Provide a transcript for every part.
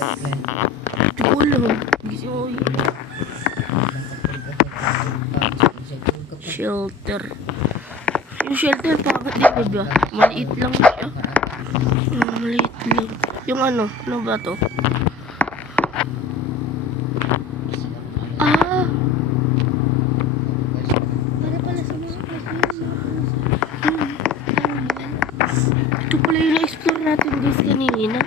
Ito ko alam. Gising ko eh. Shelter. Yung shelter, bakit di ba? Maliit lang siya. Maliit lang. Yung ano ba to? Ah! Ito pala yung na-explore natin guys kanina.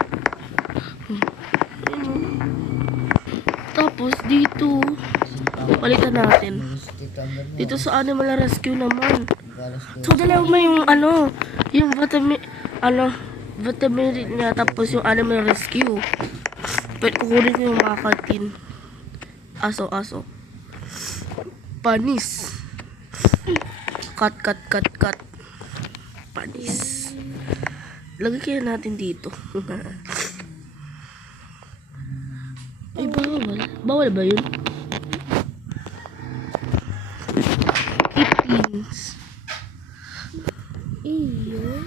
Tapos dito, palitan natin. Dito sa animal rescue naman. So dalawa mo yung yung vitamin niya, tapos yung animal rescue. Pwede kukunin ko yung mga kartin. Aso. Panis. Cut. Panis. Lagay kaya natin dito. Ay, bawal. Bawal ba yun? Kittens. Iyo.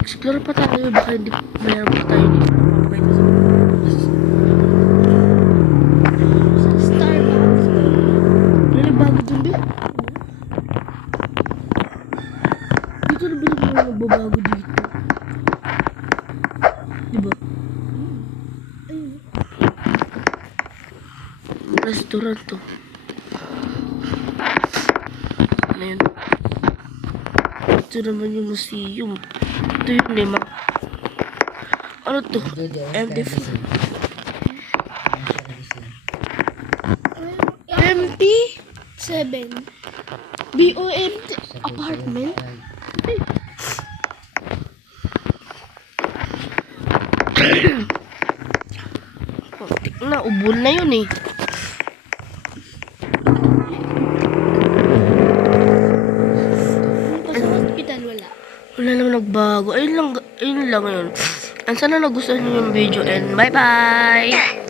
Explore pa tayo. Baka hindi mayroon pa tayo dito. Bago dito. Diba? Restaurant to. Ano yun? Ito naman yung museum. Ito yung lima. Ano to? MD4. MP7. BOMT apartment. Na, ubol na yun eh. Sa hospital Wala lang nagbago. Ayun lang yun. And sana nagustuhan nyo yung video and bye bye!